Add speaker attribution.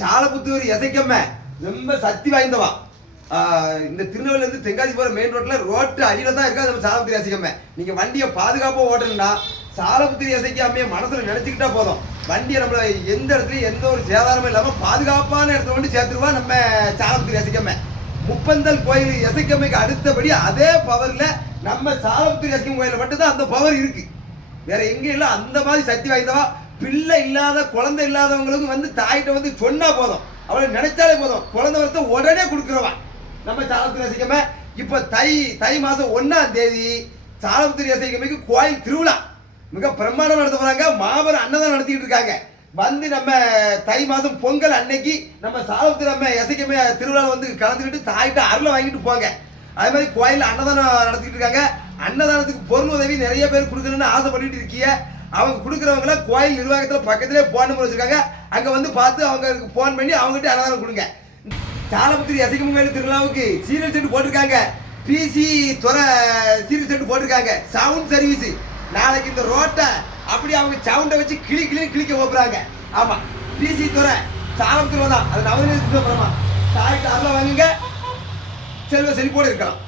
Speaker 1: சாலப்புத்தூர் எசைக்கம்ம. ரொம்ப சக்தி வாய்ந்தவா. இந்த திருநெல்வேலியில இருந்து தென்காசி போற மெயின் ரோட்ல ரோட்டு அடியில தான் இருக்கா நம்ம சாலப்புத்திரி எசைக்கம்ம. நீங்க வண்டியை பாதுகாப்பா ஓட்டணும்னா சாலப்புத்திரி எசைக்காமைய மனசுல நினைச்சுக்கிட்டா போதும். வண்டியை நம்மள எந்த இடத்துலயும் எந்த ஒரு சேதாரமும் இல்லாம பாதுகாப்பான இடத்துல கொண்டு சேர்த்துருவா நம்ம சாலப்புத்திரி எசைக்கம்ம. முப்பந்தல் கோயில் எசைக்கம்மைக்கு அடுத்தபடி அதே பவர்ல நம்ம சாலபுத்திரி எசைக்கம் கோயில மட்டும்தான் அந்த பவர் இருக்கு. வேற எங்கேயும் இல்லை அந்த மாதிரி சக்தி வாய்ந்தவா பிள்ளை இல்லாத குழந்தை இல்லாதவங்களுக்கு வந்து தாயிட்ட வந்து சொன்னா போதும். அவளை நினைச்சாலே போதும். குழந்தை வரத்தை உடனே கொடுக்குறவா. நம்ம சாலத்து ரசிக்கமே இப்ப தை தை மாசம் ஒன்னாம் தேதி சாலப்புத்திரி ரசிக்கமைக்கு கோயில் திருவிழா. மிக பிரம்மாண்டம் நடத்த போறாங்க. மாபெரும் அன்னதானம் நடத்திட்டு இருக்காங்க. வந்து நம்ம தை மாதம் பொங்கல் அன்னைக்கு நம்ம சாலப்புத்திரி நம்ம இசைக்கமே திருவிழா வந்து கலந்துக்கிட்டு தாயிட்ட அருளை வாங்கிட்டு போங்க அதே மாதிரி கோயில் அன்னதானம் நடத்திட்டு இருக்காங்க. அன்னதானத்துக்கு பொருள் உதவி நிறைய பேர் கொடுக்கணும்னு ஆசைப்பட்டுட்டு இருக்கீங்க அவங்க கொடுக்குறவங்கள கோயில் நிர்வாகத்தில் பக்கத்திலே போன் நம்பர் வச்சுருக்காங்க. அங்கே வந்து பார்த்து அவங்களுக்கு ஃபோன் பண்ணி அவங்ககிட்ட அன்னதானம் கொடுங்க. தாளபுத்திரி அசைக்கும் கோயில் திருவிழாவுக்கு சீரியல் செட்டு போட்டிருக்காங்க. பிசி துறை சீரியல் செட்டு போட்டிருக்காங்க. சவுண்ட் சர்வீஸ் நாளைக்கு இந்த ரோட்டை அப்படி அவங்க சவுண்டை வச்சு கிளி கிளி கிளிக்க போகிறாங்க ஆமாம் பிசி துறை சாலபுத்திரி தான். அது நவநீதி பிரமா தாய்க்கு அருளை வாங்குங்க. செல்வ செழிப்போடு இருக்கலாம்.